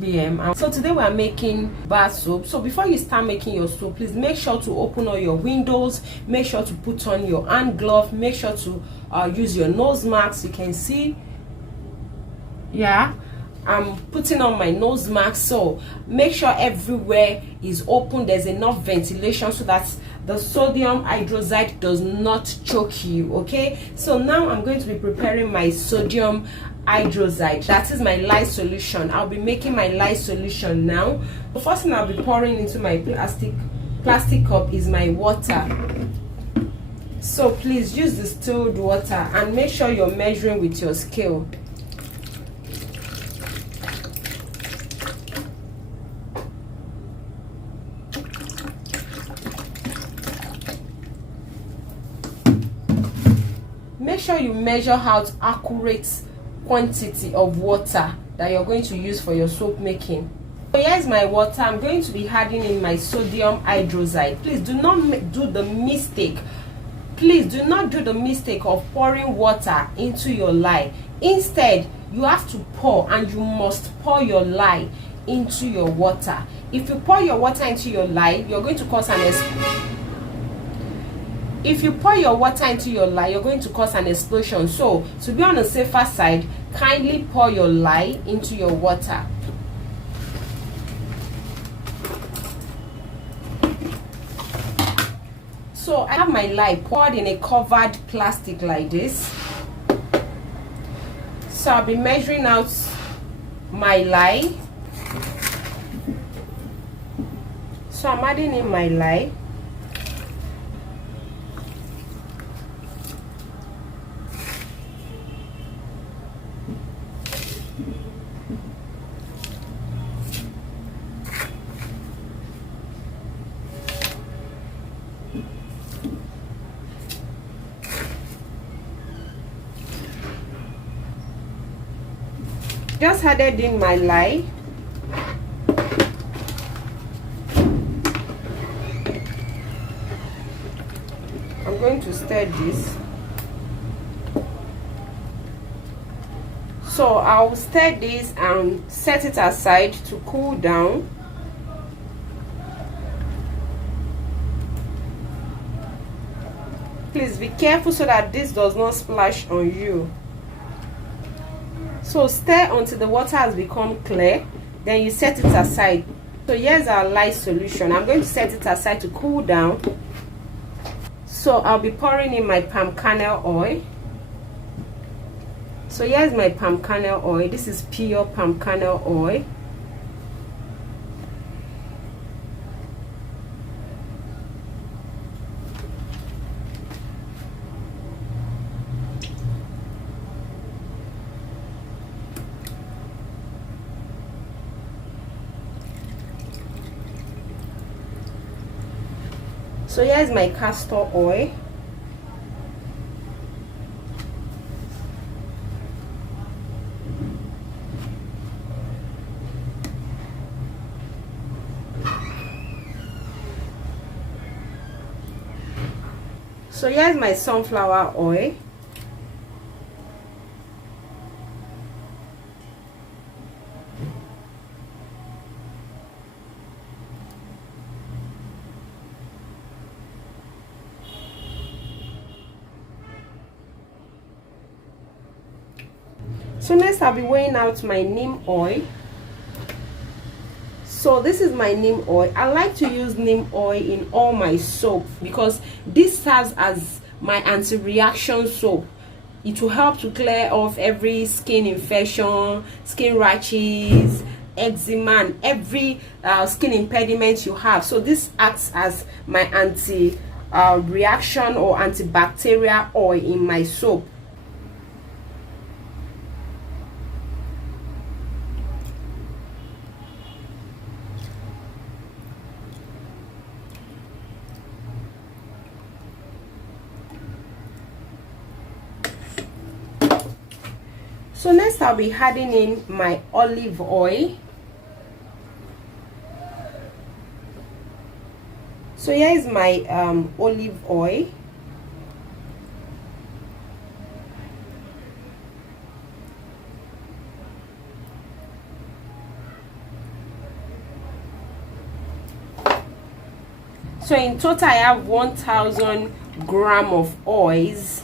HBM. And so today we are making bar soap. So before you start making your soap, please make sure to open all your windows, make sure to put on your hand glove, make sure to use your nose mask. You can see, yeah, I'm putting on my nose mask, so make sure everywhere is open, there's enough ventilation so that the sodium hydroxide does not choke you. Okay, so now I'm going to be preparing my sodium hydroxide, that is my lye solution. I'll be making my lye solution now. The first thing I'll be pouring into my plastic cup is my water. So please use distilled water and make sure you're measuring with your scale. Make sure you measure out accurate quantity of water that you're going to use for your soap making. So here's my water. I'm going to be adding in my sodium hydroxide. Please do not do the mistake. Please do not do the mistake of pouring water into your lye. Instead, you have to pour, and you must pour your lye into your water. If you pour your water into your lye, you're going to cause an explosion. If you pour your water into your lye, you're going to cause an explosion. So to be on the safer side, kindly pour your lye into your water. So I have my lye poured in a covered plastic like this. So I'll be measuring out my lye. So I'm adding in my lye. Just added in my lye. I'm going to stir this. So I'll stir this and set it aside to cool down. Please be careful so that this does not splash on you. So stir until the water has become clear, then you set it aside. So here's our lye solution. I'm going to set it aside to cool down. So I'll be pouring in my palm kernel oil. So here's my palm kernel oil. This is pure palm kernel oil. So here's my castor oil. So here's my sunflower oil. So next I'll be weighing out my neem oil. So this is my neem oil. I like to use neem oil in all my soap because this serves as my anti-reaction soap. It will help to clear off every skin infection, skin rashes, eczema, and every skin impediment you have. So this acts as my anti-reaction or antibacterial oil in my soap. So next I'll be adding in my olive oil. So here is my olive oil. So in total I have 1000 gram of oils.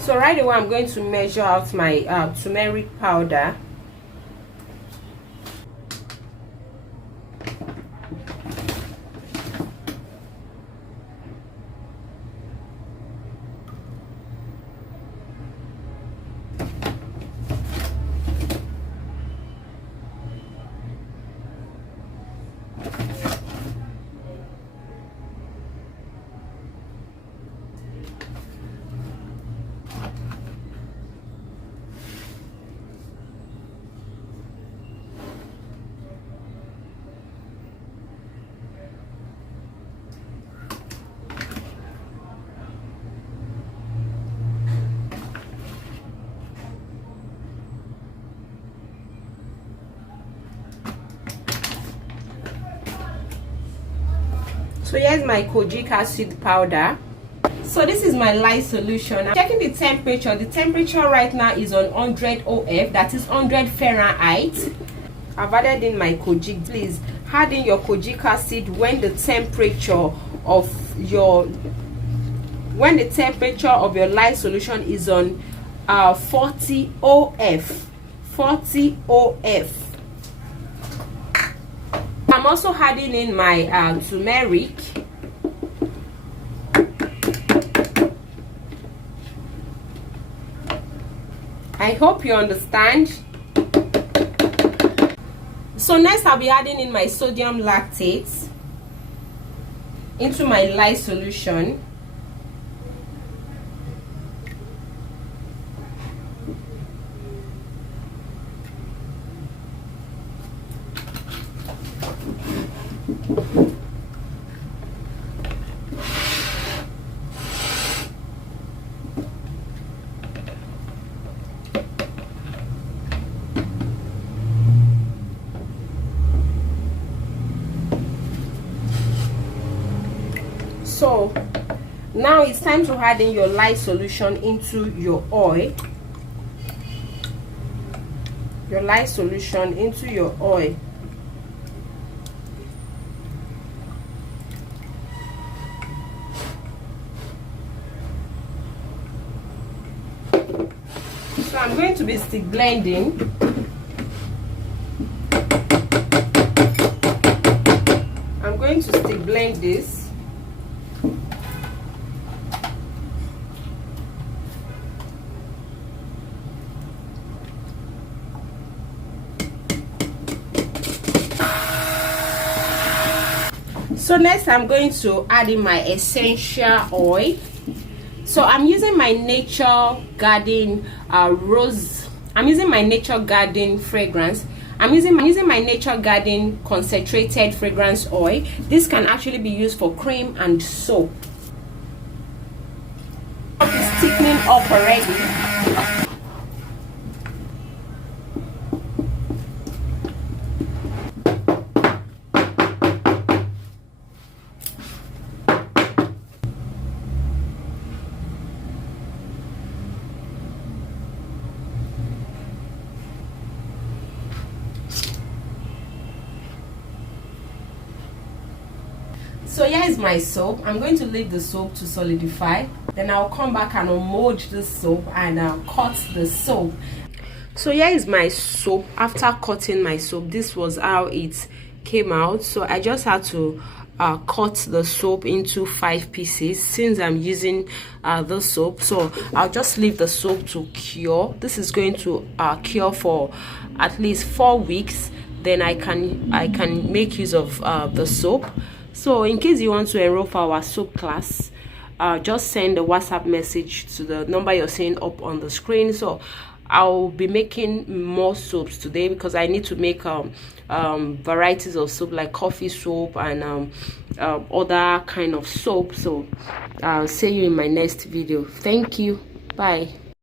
So right away I'm going to measure out my turmeric powder. So here's my kojic acid powder. So this is my light solution. I'm checking the temperature. The temperature right now is on 100 OF, that is 100 Fahrenheit. I've added in my kojic. Please add in your kojic acid when the temperature of your light solution is on 40 OF. 40 OF. I'm also adding in my turmeric. I hope you understand. So next I'll be adding in my sodium lactate into my light solution. So now it's time to add in your light solution into your oil. Your light solution into your oil. So I'm going to be stick blending. I'm going to stick blend this. So next I'm going to add in my essential oil. So I'm using my Nature Garden rose. I'm using my Nature Garden fragrance. I'm using my Nature Garden concentrated fragrance oil. This can actually be used for cream and soap. It's thickening up already. So here is my soap. I'm going to leave the soap to solidify. Then I'll come back and mold the soap and cut the soap. So here is my soap. After cutting my soap, this was how it came out. So I just had to cut the soap into 5 pieces since I'm using the soap. So I'll just leave the soap to cure. This is going to cure for at least 4 weeks. Then I can make use of the soap. So in case you want to enroll for our soap class, just send a WhatsApp message to the number you're seeing up on the screen. So I'll be making more soaps today because I need to make varieties of soap like coffee soap and other kind of soap. So I'll see you in my next video. Thank you. Bye.